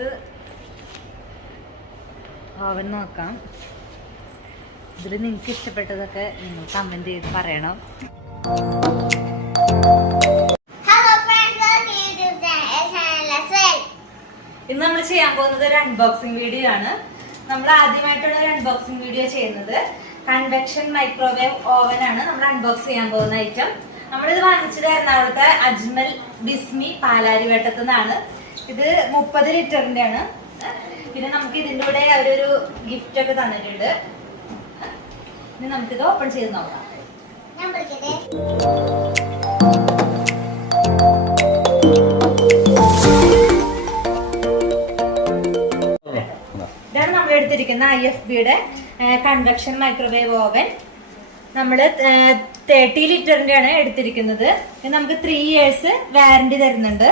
നമുക്ക് ഓവൻ നോക്കാം. ഇതിൽ നിങ്ങൾക്ക് ഇഷ്ടപ്പെട്ടതൊക്കെ നിങ്ങൾ കമൻറ്റ് ചെയ്ത് പറയണം. ഇന്ന് നമ്മൾ ചെയ്യാൻ പോകുന്നത് ഒരു അൺബോക്സിംഗ് വീഡിയോ ആണ്. നമ്മൾ ആദ്യമായിട്ടുള്ള ഒരു അൺബോക്സിംഗ് വീഡിയോ ചെയ്യുന്നത് കൺവെക്ഷൻ മൈക്രോവേവ് ഓവൻ ആണ് നമ്മൾ അൺബോക്സ് ചെയ്യാൻ പോകുന്ന ഐറ്റം. നമ്മളിത് വാങ്ങിച്ചത് എറണാകുളത്തെ അജ്മൽ ബിസ്മി പാലാരിവട്ടത്തു നിന്നാണ്. ഇത് 30 ലിറ്ററിന്റെ ആണ്. പിന്നെ നമുക്ക് ഇതിന്റെ കൂടെ അവരൊരു ഗിഫ്റ്റ് ഒക്കെ തന്നിട്ടുണ്ട്. ഇനി നമുക്കിത് ഓപ്പൺ ചെയ്ത് നോക്കാം. ഇതാണ് നമ്മൾ എടുത്തിരിക്കുന്ന IFBയുടെ കൺവെക്ഷൻ മൈക്രോവേവ് ഓവൻ. നമ്മള് 30 ലിറ്ററിന്റെ ആണ് എടുത്തിരിക്കുന്നത്. നമുക്ക് 3 years വാറന്റി തരുന്നുണ്ട്.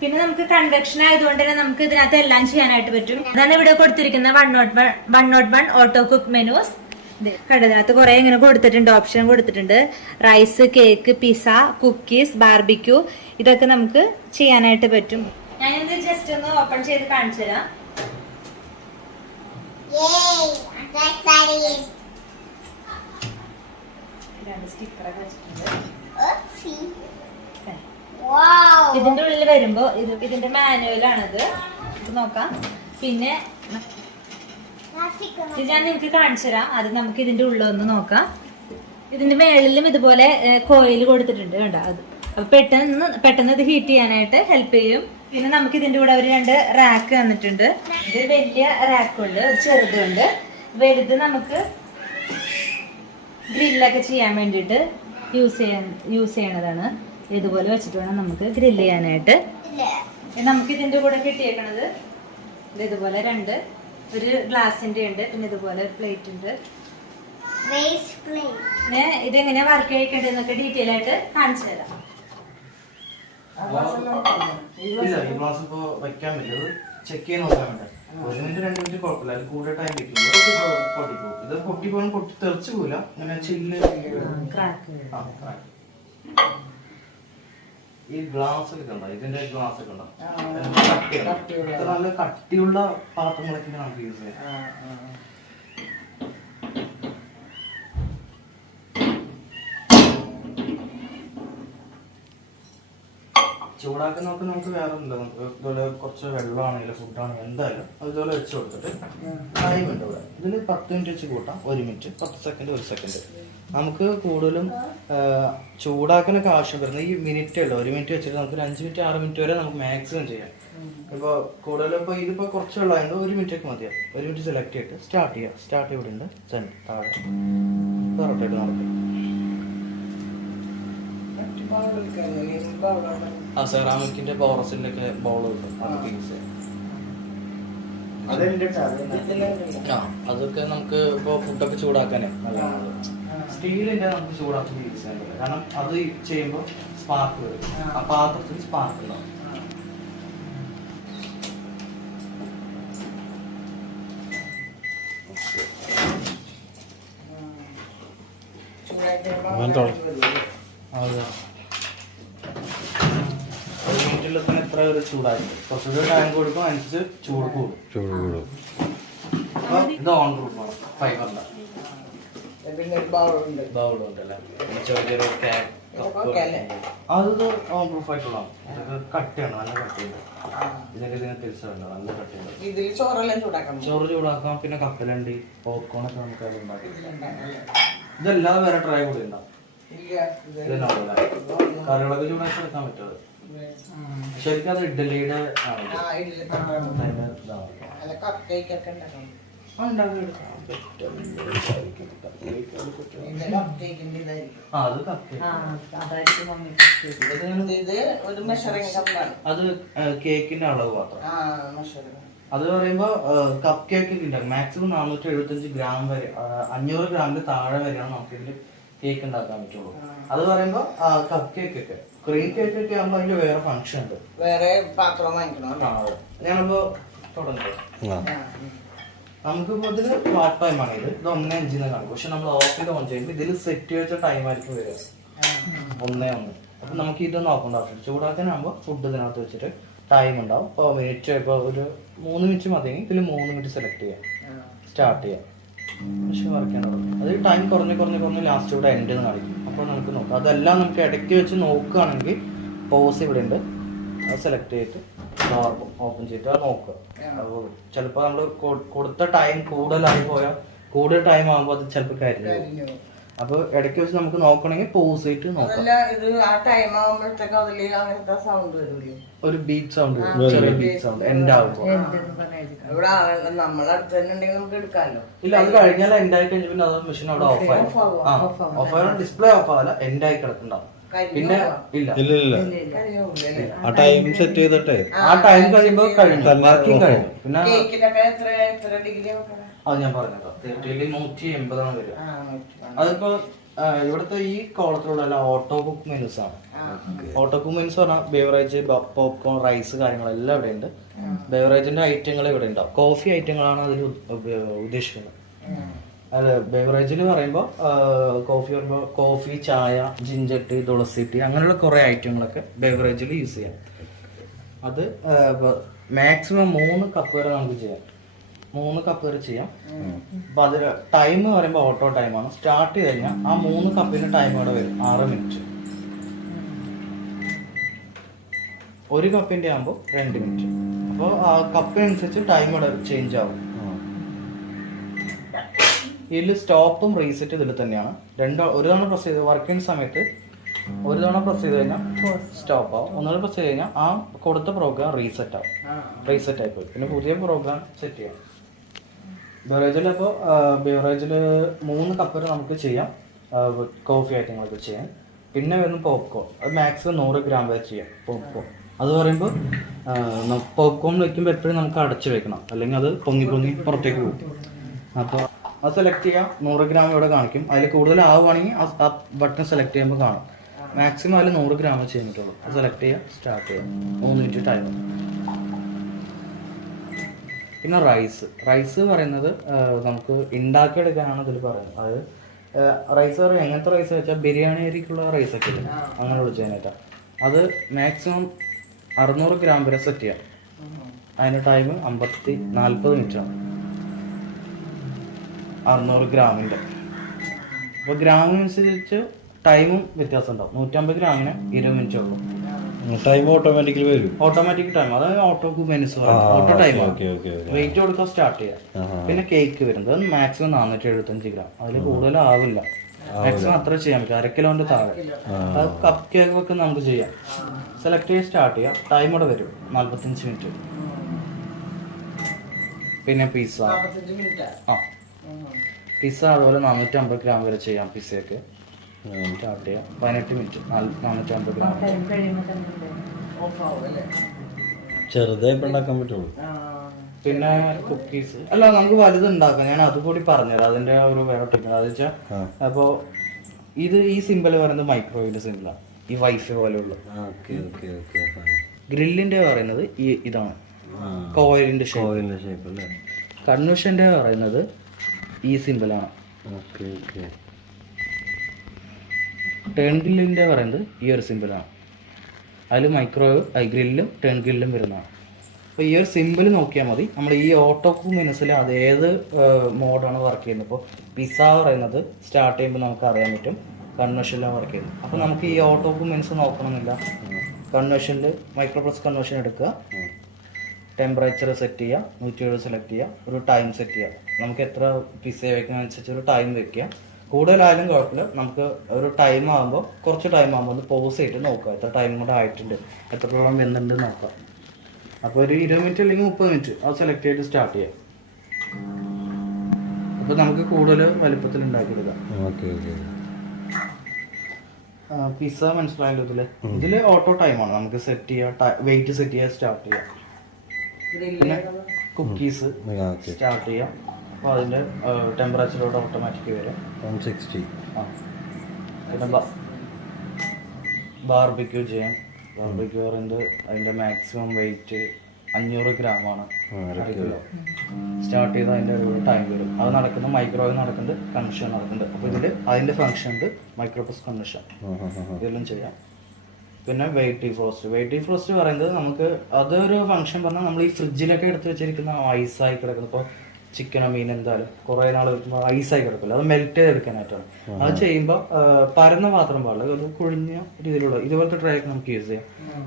പിന്നെ നമുക്ക് കൺവെക്ഷൻ ആയതുകൊണ്ട് തന്നെ നമുക്ക് ഇതിനകത്ത് എല്ലാം ചെയ്യാനായിട്ട് പറ്റും. അതാണ് ഇവിടെ കൊടുത്തിരിക്കുന്ന 101 ഓട്ടോ കുക്ക് മെനൂസ്. കണ്ടതിനകത്ത് കുറെ ഇങ്ങനെ കൊടുത്തിട്ടുണ്ട്, ഓപ്ഷൻ കൊടുത്തിട്ടുണ്ട്. Rice, cake, pizza, cookies, barbecue, ഇതൊക്കെ നമുക്ക് ചെയ്യാനായിട്ട് പറ്റും. ഞാനിത് ജസ്റ്റ് ഒന്ന് ഓപ്പൺ ചെയ്ത് കാണിച്ചു തരാം. സ്റ്റിക്കറൊക്കെ വെച്ചിട്ടുണ്ട്. ഇതിന്റെ ഉള്ളിൽ വരുമ്പോ ഇതിന്റെ മാനുവലാണിത്. നോക്കാം. പിന്നെ ഇത് ഞാൻ നിങ്ങൾക്ക് കാണിച്ചു തരാം. അത് നമുക്ക് ഇതിന്റെ ഉള്ളൊന്ന് നോക്കാം. ഇതിന്റെ മേളിലും ഇതുപോലെ കോയിൽ കൊടുത്തിട്ടുണ്ട്, കണ്ടോ? അത് അപ്പൊ പെട്ടെന്ന് ഇത് ഹീറ്റ് ചെയ്യാനായിട്ട് ഹെൽപ്പ് ചെയ്യും. പിന്നെ നമുക്ക് ഇതിന്റെ കൂടെ ഒരു 2 റാക്ക് തന്നിട്ടുണ്ട്. ഇത് വലിയ റാക്കുണ്ട്, ചെറുതുണ്ട്. വലുത് നമുക്ക് ഗ്രില്ലൊക്കെ ചെയ്യാൻ വേണ്ടിയിട്ട് യൂസ് ചെയ്യണതാണ്. ഇതുപോലെ വെച്ചിട്ട് വേണം നമുക്ക് ഗ്രില്ല് ചെയ്യാനായിട്ട്. നമുക്ക് ഇതിന്റെ കൂടെ കിട്ടിയേക്കണത് ഇതുപോലെ 2 ഒരു ഗ്ലാസിന്റെ ഉണ്ട്. പിന്നെ ഇതുപോലെ പ്ലേറ്റ് ഉണ്ട്. പിന്നെ ഇതെങ്ങനെയാ വർക്ക് കഴിക്കേണ്ടതെന്നൊക്കെ ഡീറ്റെയിൽ ആയിട്ട് കാണിച്ചു തരാം. ചെക്ക് ചെയ്യാൻ നോക്കാൻ വേണ്ട. 1 മിനിറ്റ് 2 മിനിറ്റ് കുഴപ്പമില്ല. അതിൽ കൂടുതൽ ടൈം പൊട്ടിപ്പോകും. ഇത് പൊട്ടിപ്പോലും തെറിച്ചു പോല. അങ്ങനെ ചില്ല് ഈ ഗ്ലാസ് ഒക്കെ ഉണ്ടോ? ഇതിന്റെ ഗ്ലാസ് ഒക്കെ ഉണ്ടോ? നല്ല കട്ടിയുള്ള പാത്രങ്ങളൊക്കെ നമുക്ക് യൂസ് ചെയ്യാം. ചൂടാക്കാൻ നമുക്ക് വേറെ ഒന്നുമില്ല. നമുക്ക് ഇതുപോലെ കുറച്ച് വെള്ളമാണെങ്കിലും ഫുഡാണെങ്കിലും എന്തായാലും അതുപോലെ വെച്ച് കൊടുത്തിട്ട് ടൈം ഉണ്ട് ഇവിടെ. ഇതിൽ 10 മിനിറ്റ് വെച്ച് കൂട്ടാം. 1 മിനിറ്റ്, 10 സെക്കൻഡ്, 1 സെക്കൻഡ്. നമുക്ക് കൂടുതലും ചൂടാക്കാനൊക്കെ ആവശ്യം വരുന്നത് ഈ മിനിറ്റ് അല്ല. 1 മിനിറ്റ് വെച്ചിട്ട് നമുക്ക് 5 മിനിറ്റ് 6 മിനിറ്റ് വരെ നമുക്ക് മാക്സിമം ചെയ്യാം. ഇപ്പോൾ കൂടുതലും ഇപ്പോൾ ഇതിപ്പോൾ കുറച്ച് വെള്ളമായത് 1 മിനിറ്റ് ഒക്കെ മതിയാവും. 1 മിനിറ്റ് സെലക്ട് ചെയ്തിട്ട് സ്റ്റാർട്ട് ചെയ്യാം. സ്റ്റാർട്ട് ഇവിടെ ഉണ്ട്. താഴെ കറക്റ്റായിട്ട് നടക്കും. ആ സെറാമിക്കിന്റെ പവറസിലൊക്കെ ബൗൾ കിട്ടും. അതൊക്കെ യൂസ് ചെയ്യാം. അതൊക്കെ നമുക്ക് ഇപ്പോൾ ഫുഡൊക്കെ ചൂടാക്കാനേ നല്ലതാണ്. സ്റ്റീലിന്റെ നമുക്ക് ചൂടാക്കാൻ യൂസ് ചെയ്യാൻ പറ്റില്ല. കാരണം അത് ചെയ്യുമ്പോൾ സ്പാർക്ക് വരും. ആ പാത്രത്തിൽ സ്പാർക്ക് ഉണ്ടാവും. എത്ര ഒരു ചൂടായി കുറച്ചുകൂടി ടൈം കൊടുക്കും. അനുസരിച്ച് ചൂട് കൂടും. ഇത് ഓൺ റൂഫാണ്, ഫൈബറിന്റെ. ബൗളുണ്ടല്ലേ, ചെറിയൊരു അത് ഓൺ പ്രൂഫ് ആയിട്ടുള്ളതാണ്. ഇതൊക്കെ കട്ടിയാണ്, നല്ല കട്ടിയുണ്ട്. ഇതിനൊക്കെ ഇതിനെ തിരിച്ചുണ്ട്, നല്ല കട്ടിയുണ്ട്. ചോറ് ചൂടാക്കാം. പിന്നെ കപ്പലണ്ടി, പോപ്കോണൊക്കെ നമുക്ക് അത് ഉണ്ടാക്കാം. ഇതല്ലാതെ വേറെ ട്രൈ കൂടി ഉണ്ടാവും. കറികളൊക്കെ ചൂടാക്കി എടുക്കാൻ പറ്റുമത്. ശരിക്കും അത് ഇഡ്ഡലിയുടെ അത് കേക്കിന്റെ അളവ് മാത്രം. അത് പറയുമ്പോ കപ്പ് കേക്ക് ഉണ്ടാക്കും. മാക്സിമം 475 ഗ്രാം വരെ, 500 ഗ്രാമിന്റെ താഴെ വരെയാണ് നമുക്ക് ഇതിൽ കേക്ക് ഉണ്ടാക്കാൻ പറ്റുള്ളൂ. അത് പറയുമ്പോ കപ്പ് കേക്ക് ഒക്കെ, ക്രീം കേക്ക് ഒക്കെ ആകുമ്പോ അതിന്റെ വേറെ ഫംഗ്ഷൻ ഉണ്ട്, വേറെ പാത്രം വാങ്ങിക്കണം. ഞാനിപ്പോ തുടങ്ങുന്നത് നമുക്കിപ്പോ ഇതിന് പാർട്ട് ടൈം ആണ്. ഇത് 1:05 കാണും. പക്ഷെ നമ്മൾ ഓഫ് ചെയ്ത് ഓൺ ചെയ്യുമ്പോൾ ഇതിൽ സെറ്റ് വെച്ച ടൈം ആയിരിക്കും വരിക 1:01. അപ്പൊ നമുക്ക് ഇത് നോക്കേണ്ട ആവശ്യം. ചൂടാക്കാനാകുമ്പോ ഫുഡ് ഇതിനകത്ത് വെച്ചിട്ട് ടൈം ഉണ്ടാവും. ഇപ്പോൾ മിനിറ്റ് ഇപ്പോൾ ഒരു 3 മിനിറ്റ് മതിയെങ്കിൽ ഇതിൽ 3 മിനിറ്റ് സെലക്ട് ചെയ്യാം, സ്റ്റാർട്ട് ചെയ്യാം. മെഷീൻ വർക്ക് ചെയ്യാൻ തുടങ്ങും. അത് ടൈം കുറഞ്ഞ് ലാസ്റ്റ് ഇവിടെ എൻഡ് എന്ന് കാണിക്കും. അപ്പോൾ നമുക്ക് നോക്കാം. അതെല്ലാം നമുക്ക് ഇടയ്ക്ക് വെച്ച് നോക്കുകയാണെങ്കിൽ പോസ് ഇവിടെ ഉണ്ട്, അത് സെലക്ട് ചെയ്തിട്ട് ഓപ്പൺ ചെയ്തിട്ട് അത് നോക്കുക. അപ്പോൾ ചിലപ്പോൾ നമ്മൾ കൊടുത്ത ടൈം കൂടുതൽ ടൈം ആകുമ്പോൾ അത് ചിലപ്പോൾ കരിഞ്ഞു. അപ്പോൾ ഇടയ്ക്ക് വെച്ച് നമുക്ക് നോക്കണമെങ്കിൽ പോസ് ചെയ്തിട്ട് നോക്കാം. ഒരു ബീറ്റ് സൗണ്ട്, ചെറിയ ബീറ്റ് സൗണ്ട് എൻഡ് ആകുമ്പോൾ. ഇല്ല, അത് കഴിഞ്ഞാൽ എൻഡ് ആയി കഴിഞ്ഞാൽ പിന്നെ അത് മെഷീൻ അവിടെ ഓഫ് ഡിസ്പ്ലേ ഓഫ് ആവില്ല, എൻഡ് ആയി കിടക്കുന്നുണ്ടാവും. പിന്നെ ഇല്ല ആ ടൈം സെറ്റ് ചെയ്തിട്ടേ ആ ടൈം കഴിയുമ്പോൾ വർക്കിംഗ് കഴിയും. പിന്നെ അത് ഞാൻ പറഞ്ഞേക്കാം. 180 വരും. അതിപ്പോ ഇവിടുത്തെ ഈ കോളത്തിലുള്ള ഓട്ടോ കുക്ക് മെനുസ് ആണ്. ഓട്ടോ കുക്ക് മെനുസ് പറഞ്ഞാൽ ബേവറേജ്, പോപ്കോൺ, റൈസ് കാര്യങ്ങളെല്ലാം ഇവിടെ ഉണ്ട്. ബേവറേജിന്റെ ഐറ്റങ്ങൾ ഇവിടെ ഉണ്ടാവും. കോഫി ഐറ്റങ്ങളാണ് അതിൽ ഉദ്ദേശിക്കുന്നത്. അല്ല, ബേവറേജിൽ പറയുമ്പോൾ കോഫി, ചായ, ജിഞ്ചർ ടീ, തുളസി ടീ, അങ്ങനെയുള്ള കുറേ ഐറ്റങ്ങളൊക്കെ ബേവറേജിൽ യൂസ് ചെയ്യാം. അത് മാക്സിമം 3 കപ്പ് വരെ നമുക്ക് ചെയ്യാം. 3 കപ്പ് വരെ ചെയ്യാം. അപ്പൊ അതിൽ ടൈം എന്ന് പറയുമ്പോൾ ഓട്ടോ ടൈമാണ്. സ്റ്റാർട്ട് ചെയ്ത് കഴിഞ്ഞാൽ ആ 3 കപ്പിന്റെ ടൈം ഇവിടെ വരും 6 മിനിറ്റ്. 1 കപ്പിന്റെ ആകുമ്പോൾ 2 മിനിറ്റ്. അപ്പോൾ ആ കപ്പിനനുസരിച്ച് ടൈം ഇവിടെ ചേഞ്ച് ആവും. ഇതിൽ സ്റ്റോപ്പും റീസെറ്റ് ഇതിൽ തന്നെയാണ്. ഒരു തവണ പ്രസ് ചെയ്ത് വർക്കിംഗ് സമയത്ത് ഒരു തവണ പ്രസ് ചെയ്ത് കഴിഞ്ഞാൽ സ്റ്റോപ്പ് ആവും. ഒന്നുകൂടെ പ്രസ് ചെയ്ത് കഴിഞ്ഞാൽ ആ കൊടുത്ത പ്രോഗ്രാം റീസെറ്റ് ആവും. റീസെറ്റ് ആയിപ്പോയി. പിന്നെ പുതിയ പ്രോഗ്രാം സെറ്റ് ചെയ്യാം. ബിവറേജിൽ അപ്പോൾ ബിവറേജിൽ 3 കപ്പ് വരെ നമുക്ക് ചെയ്യാം, കോഫി ഐറ്റങ്ങളൊക്കെ ചെയ്യാം. പിന്നെ വരുന്ന പോപ്കോൺ, അത് മാക്സിമം 100 ഗ്രാം വരെ ചെയ്യാം. പോപ്കോൺ അത് പറയുമ്പോൾ പോപ്കോൺ വയ്ക്കുമ്പോൾ എപ്പോഴും നമുക്ക് അടച്ചു വെക്കണം, അല്ലെങ്കിൽ അത് പൊങ്ങി പുറത്തേക്ക് പോകും. അപ്പോൾ അത് സെലക്ട് ചെയ്യാം. 100 ഗ്രാം ഇവിടെ കാണിക്കും. അതിൽ കൂടുതൽ ആവുകയാണെങ്കിൽ ആ ബട്ടൺ സെലക്ട് ചെയ്യുമ്പോൾ കാണും. മാക്സിമം അതിൽ 100 ഗ്രാം ചെയ്യാൻ പറ്റുള്ളൂ. അത് സെലക്ട് ചെയ്യാം, സ്റ്റാർട്ട് ചെയ്യാം. 3 മിനിറ്റ് ടൈം. പിന്നെ റൈസ് പറയുന്നത് നമുക്ക് ഉണ്ടാക്കിയെടുക്കാനാണ് ഇതിൽ പറയുന്നത്. അതായത് റൈസ് പറയും എങ്ങനത്തെ റൈസ് വെച്ചാൽ ബിരിയാണി അരിക്കുള്ള റൈസൊക്കെ ഇല്ല, അങ്ങനെ വിളിച്ചതിനായിട്ടാണ്. അത് മാക്സിമം 600 ഗ്രാം വരെ സെറ്റ് ചെയ്യാം. അതിൻ്റെ ടൈം 40 മിനിറ്റാണ്. 600 ഗ്രാമിൻ്റെ. അപ്പോൾ ഗ്രാമിനനുസരിച്ച് ടൈമും വ്യത്യാസം ഉണ്ടാവും. 150 ഗ്രാമിന് 20 മിനിറ്റേ ഉള്ളൂ. ടൈം ഓട്ടോമാറ്റിക്കലി വരും. ഓട്ടോമാറ്റിക് ടൈം, അതായത് auto menus auto time. Weight കൊടുക്കാൻ സ്റ്റാർട്ട് ചെയ്യാം. പിന്നെ കേക്ക് വരുന്നത് മാക്സിമം 475 ഗ്രാം. അതിൽ കൂടുതൽ ആവില്ല. മാക്സിമം അത്ര ചെയ്യാൻ പറ്റും. 1 കിലോന്റെ താഴെ. അത് കപ്പ് കേക്ക് ഒക്കെ നമുക്ക് ചെയ്യാം. സെലക്ട് ചെയ്ത് സ്റ്റാർട്ട് ചെയ്യാം. ടൈം കൂടെ വരും 45 മിനിറ്റ്. പിന്നെ പിസ്സ, പിസ്സ അതുപോലെ 450 ഗ്രാം വരെ ചെയ്യാം. പിസ്സയൊക്കെ സ്റ്റാർട്ട് ചെയ്യാം. 18 മിനിറ്റ് 450 ഗ്രാം. ചെറുതായി ഉണ്ടാക്കാൻ പറ്റുള്ളൂ. പിന്നെ കുക്കീസ് അല്ല, നമുക്ക് വലുത് ഉണ്ടാക്കാം. ഞാൻ അതുകൂടി പറഞ്ഞുതരാം. അതിന്റെ ഒരു വേറെ ടെക്നിക്ക് അത് വെച്ചാൽ അപ്പോൾ ഈ സിമ്പിൾ പറയുന്നത് മൈക്രോവേവിന്റെ സിമ്പിളാണ്. ഈ വൈഫൈ പോലെയുള്ള. ഗ്രില്ലിന്റെ പറയുന്നത് ഇതാണ്, കോയിലിന്റെ ഷേപ്പ് അല്ലേ. കൺവെൻഷന്റെ പറയുന്നത് ഈ സിമ്പിളാണ്. ടേൺ ഗ്രില്ലിന്റെ പറയുന്നത് ഈ ഒരു സിമ്പിളാണ്. അതിൽ മൈക്രോവേവ് ഗ്രില്ലും ടേൺ ഗ്രില്ലും വരുന്നതാണ്. അപ്പോൾ ഈ ഒരു സിമ്പിൾ നോക്കിയാൽ മതി. നമ്മൾ ഈ ഓട്ടോ മെനുസിൽ അത് ഏത് മോഡാണ് വർക്ക് ചെയ്യുന്നത്. ഇപ്പോൾ പിസ്സ പറയുന്നത് സ്റ്റാർട്ട് ചെയ്യുമ്പോൾ നമുക്ക് അറിയാൻ പറ്റും കൺവെൻഷനിലാണ് വർക്ക് ചെയ്യുന്നത്. അപ്പോൾ നമുക്ക് ഈ ഓട്ടോ മെനുസ് നോക്കണമെന്നില്ല. കൺവെൻഷനിൽ മൈക്രോപ്രസ് കൺവെൻഷൻ എടുക്കുക, ടെമ്പറേച്ചർ സെറ്റ് ചെയ്യുക, 170 സെലക്ട് ചെയ്യുക, ഒരു ടൈം സെറ്റ് ചെയ്യുക. നമുക്ക് എത്ര പിസ്സ വയ്ക്കുന്നതനുസരിച്ച് ഒരു ടൈം വെക്കുക. കൂടുതലായാലും കുഴപ്പമില്ല. നമുക്ക് ഒരു ടൈം ആകുമ്പോൾ കുറച്ച് ടൈം ആകുമ്പോൾ ഒന്ന് പോസ് ചെയ്തിട്ട് നോക്കുക എത്ര ടൈം കൂടെ ആയിട്ടുണ്ട്, എത്രത്തോളം വെന്തുണ്ട് നോക്കാം. അപ്പോൾ ഒരു 20 മിനിറ്റ് അല്ലെങ്കിൽ 30 മിനിറ്റ് അത് സെലക്ട് ചെയ്തിട്ട് സ്റ്റാർട്ട് ചെയ്യാം. അപ്പോൾ നമുക്ക് കൂടുതൽ വലുപ്പത്തിൽ ഉണ്ടാക്കിയെടുക്കാം. പിസ്സ മനസ്സിലായല്ലോ. ഇതിൽ ഓട്ടോ ടൈമാണ്. നമുക്ക് സെറ്റ് ചെയ്യുക, വെയിറ്റ് സെറ്റ് ചെയ്യുക, സ്റ്റാർട്ട് ചെയ്യാം. പിന്നെ കുക്കീസ് സ്റ്റാർട്ട് ചെയ്യാം. അപ്പോൾ അതിൻ്റെ ടെമ്പറേച്ചറോടെ ഓട്ടോമാറ്റിക് വരും 160. പിന്നെ ബാർബിക്യൂ ചെയ്യാം. ബാർബിക്യൂ പറയുന്നത് അതിൻ്റെ മാക്സിമം വെയിറ്റ് 500 ഗ്രാമാണ്. സ്റ്റാർട്ട് ചെയ്ത് അതിൻ്റെ ഒരു ടൈം വരും. അത് നടക്കുന്നത് മൈക്രോവേവ് നടക്കുന്നുണ്ട്, കൺവെൻഷൻ നടക്കുന്നുണ്ട്. അപ്പോൾ ഇതിൽ അതിൻ്റെ ഫംഗ്ഷൻ ഉണ്ട്, മൈക്രോപ്രസ് കൺവെൻഷൻ. ഇതെല്ലാം ചെയ്യാം. പിന്നെ വെയിറ്റ് ഫ്രോസ്റ്റ് പറയുന്നത് നമുക്ക് അതൊരു ഫംഗ്ഷൻ പറഞ്ഞാൽ നമ്മൾ ഈ ഫ്രിഡ്ജിലൊക്കെ എടുത്ത് വെച്ചിരിക്കുന്ന ഐസായി കിടക്കുന്ന ഇപ്പോൾ ചിക്കനോ മീൻ എന്തായാലും കുറേ നാൾ ഐസായി കിടക്കില്ല, അത് മെൽറ്റ് ചെയ്തെടുക്കാനായിട്ടാണ്. അത് ചെയ്യുമ്പോൾ പരന്ന പാത്രം പാടില്ല, ഒരു കുഴിഞ്ഞ രീതിയിലുള്ള ഇതുപോലത്തെ ട്രേ ഒക്കെ നമുക്ക് യൂസ് ചെയ്യാം.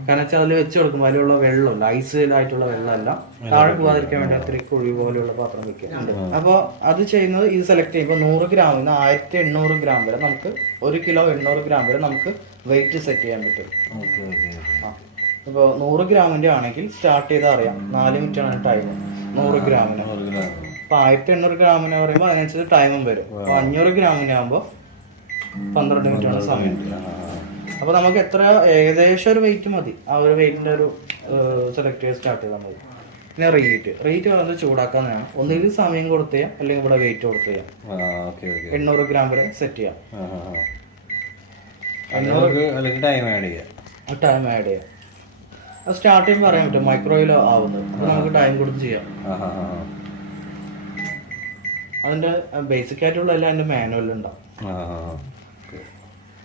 കാരണം വെച്ചാൽ അതിൽ വെച്ച് കൊടുക്കുമ്പോൾ അതിലുള്ള വെള്ളമില്ല, ഐസ് ആയിട്ടുള്ള വെള്ളമല്ല, താഴെ പോകാതിരിക്കാൻ വേണ്ടി അത്ര കുഴി പോലെയുള്ള പാത്രം വെക്കുന്നുണ്ട്. അപ്പോൾ അത് ചെയ്യുന്നത് ഇത് സെലക്ട് ചെയ്യുമ്പോൾ 100 ഗ്രാമിൽ നിന്ന് 1800 ഗ്രാം വരെ നമുക്ക് 1 കിലോ 800 ഗ്രാം വരെ നമുക്ക് വെയിറ്റ് സെറ്റ് ചെയ്യാൻ പറ്റും. ഇപ്പോൾ 100 ഗ്രാമിൻ്റെ ആണെങ്കിൽ സ്റ്റാർട്ട് ചെയ്താൽ അറിയാം 4 മിനിറ്റാണ് ടൈം 100 ഗ്രാമിന്. അപ്പോൾ 1800 ഗ്രാമിന് പറയുമ്പോൾ അതിനനുസരിച്ച് ടൈമും വരും. അപ്പോൾ 500 ഗ്രാമിനാകുമ്പോൾ 12 മിനിറ്റാണ് സമയം. അപ്പോൾ നമുക്ക് എത്ര ഏകദേശം ഒരു വെയിറ്റ് മതി, ആ ഒരു വെയിറ്റിൻ്റെ ഒരു സെലക്ട് ചെയ്ത് സ്റ്റാർട്ട് ചെയ്താൽ മതി. പിന്നെ റേറ്റ് പറയുന്നത് ചൂടാക്കാവുന്നതാണ്. ഒന്നുകിൽ സമയം കൊടുത്ത് ചെയ്യാം, അല്ലെങ്കിൽ ഇവിടെ വെയിറ്റ് കൊടുത്ത് ചെയ്യാം. 800 ഗ്രാം വരെ സെറ്റ് ചെയ്യാം. ടൈം ആഡ് ചെയ്യാം. അത് സ്റ്റാർട്ട് ചെയ്യുമ്പോൾ പറയാൻ പറ്റും മൈക്രോവേവ് ആവുന്നത്, അപ്പോൾ നമുക്ക് ടൈം കൊടുത്ത് ചെയ്യാം. അതിൻ്റെ ബേസിക് ആയിട്ടുള്ള എല്ലാം അതിൻ്റെ മാനുവലുണ്ടാവും.